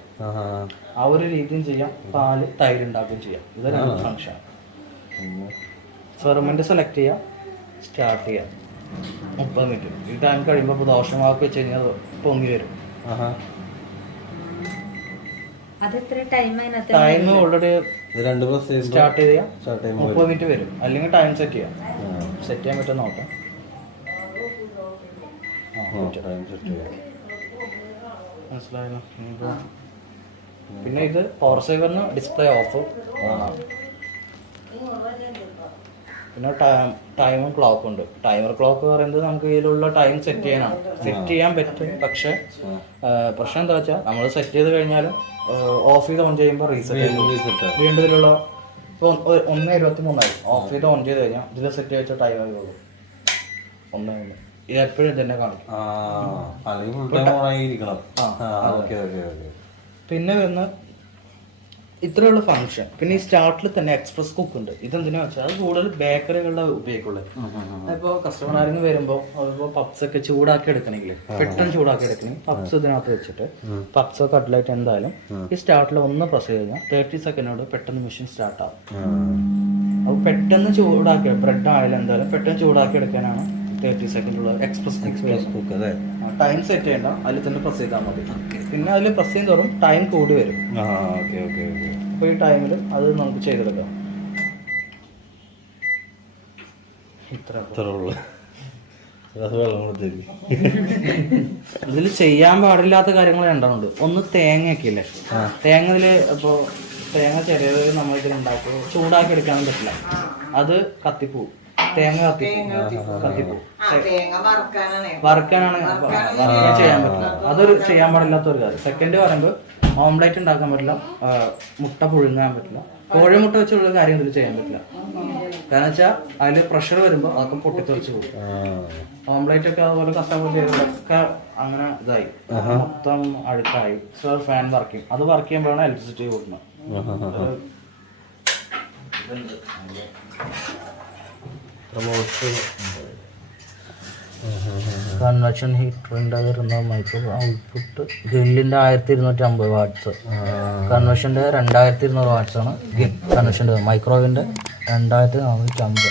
ആ ഒരു രീതിയും ചെയ്യാം. പാല് തൈര് ഉണ്ടാക്കുകയും ചെയ്യാം. ഇതൊരു ഫംഗ്ഷൻ. ഫെർമെന്റ് സെലക്ട് ചെയ്യാം, സ്റ്റാർട്ട് ചെയ്യാം. 30 മിനിറ്റ്. ഈ ടൈം കഴിയുമ്പോൾ ദോശമാവൊക്കെ വെച്ച് കഴിഞ്ഞാൽ പൊങ്ങി വരും. ടൈം ഓൾറെഡി സ്റ്റാർട്ട് ചെയ്യാം. 30 മിനിറ്റ് വരും. അല്ലെങ്കിൽ ടൈം സെറ്റ് ചെയ്യാം. സെറ്റ് ചെയ്യാൻ പറ്റുമോ നോക്കാം. മനസ്സിലായല്ലോ. പിന്നെ ഇത് പവർ സേവറിന് ഡിസ്പ്ലേ ഓഫ്. പിന്നെ ടൈമും ക്ലോക്കും ഉണ്ട്. ടൈമർ ക്ലോക്ക് പറയുന്നത് നമുക്ക് ഇതിലുള്ള ടൈം സെറ്റ് ചെയ്യാനാണ്. സെറ്റ് ചെയ്യാൻ പറ്റും. പക്ഷെ പ്രശ്നം എന്താ വെച്ചാൽ നമ്മൾ സെറ്റ് ചെയ്ത് കഴിഞ്ഞാലും ഓഫ് ചെയ്ത് ഓൺ ചെയ്യുമ്പോൾ റീസെറ്റ് വീണ്ടും ഇതിലുള്ള ഇപ്പോൾ 1:23 ഓഫ് ചെയ്ത് ഓൺ ചെയ്ത് കഴിഞ്ഞാൽ ഇതിൽ സെറ്റ് ചെയ്ത ടൈം ആയുള്ളൂ 1:1. ഇത് എപ്പോഴും ഇത് തന്നെ കാണിക്കും. പിന്നെ വരുന്ന ഇത്രയുള്ള ഫംഗ്ഷൻ. പിന്നെ ഈ സ്റ്റാർട്ടിൽ തന്നെ എക്സ്പ്രസ് കുക്ക് ഉണ്ട്. ഇതെന്തിനാ വെച്ചാൽ അത് കൂടുതൽ ബേക്കറികളുടെ ഉപയോഗിക്കുള്ളത്. ഇപ്പോൾ കസ്റ്റമർ ആരെങ്കിലും വരുമ്പോൾ അതിപ്പോൾ പപ്സ് ഒക്കെ ചൂടാക്കി എടുക്കണമെങ്കിൽ പെട്ടെന്ന് ചൂടാക്കി എടുക്കണമെങ്കിൽ പപ്സ് ഇതിനകത്ത് വെച്ചിട്ട് പപ്സോ കട്ട്ലൈറ്റ് എന്തായാലും ഈ സ്റ്റാർട്ടിൽ ഒന്ന് പ്രസ് ചെയ്ത് കഴിഞ്ഞാൽ 30 സെക്കൻഡോട് പെട്ടെന്ന് മെഷീൻ സ്റ്റാർട്ട് ആവും. അപ്പോൾ പെട്ടെന്ന് ചൂടാക്കി ബ്രെഡ് ആയാലും എന്തായാലും പെട്ടെന്ന് ചൂടാക്കി എടുക്കാനാണ് 30 സെക്കൻഡുള്ള എക്സ്പ്രസ് കുക്ക്. അതെ, ടൈം സെറ്റ് ചെയ്യണ്ട, അതിൽ തന്നെ പ്രസ് ചെയ്താൽ മതി. പിന്നെ അതിൽ പ്രസ് ചെയ്യും തോറും ടൈം കൂടി വരും. അപ്പോൾ ഈ ടൈമിൽ അത് നമുക്ക് ചെയ്തെടുക്കാം. ഇതിൽ ചെയ്യാൻ പാടില്ലാത്ത കാര്യങ്ങൾ രണ്ടെണ്ണമുണ്ട്. ഒന്ന് തേങ്ങയൊക്കെ ഇല്ലേ, തേങ്ങ ഇപ്പോൾ തേങ്ങ ചെറിയത് നമ്മളിതിൽ ഉണ്ടാക്കും, ചൂടാക്കി എടുക്കാനും പറ്റില്ല. അത് കത്തിപ്പോവും. തേങ്ങ കത്തിപ്പോവും. വറുക്കാനാണ് ചെയ്യാൻ പറ്റില്ല. അതൊരു ചെയ്യാൻ പാടില്ലാത്ത ഒരു കാര്യം. സെക്കൻഡ് പറയുമ്പോൾ ഓംലേറ്റ് ഉണ്ടാക്കാൻ പറ്റില്ല, മുട്ട പുഴുങ്ങാൻ പറ്റില്ല, കോഴിമുട്ട വെച്ചുള്ള കാര്യം ഇതിൽ ചെയ്യാൻ പറ്റില്ല. കാരണം വെച്ചാൽ അതിൽ പ്രഷർ വരുമ്പോൾ അതൊക്കെ പൊട്ടിത്തെറിച്ച് പോകും. ഓംലേറ്റ് ഒക്കെ അതുപോലെ കഷ്ടപ്പെട്ട് ചെയ്തതൊക്കെ അങ്ങനെ ഇതായി മൊത്തം അഴുക്കായി. സോ ഫാൻ വർക്കിംഗ്, അത് വർക്ക് ചെയ്യുമ്പോഴാണ് ഇലക്ട്രിസിറ്റി കൊടുക്കുന്നത്. കൺവെക്ഷൻ ഹീറ്ററിൻ്റെ വരുന്ന മൈക്രോ ഔട്ട്പുട്ട് ഗ്രില്ലിൻ്റെ 1250 വാട്ട്സ്, കൺവെക്ഷൻ്റെ 2200 വാട്ട്സാണ് കൺവെക്ഷൻ്റെ. മൈക്രോവേവിൻ്റെ 2450.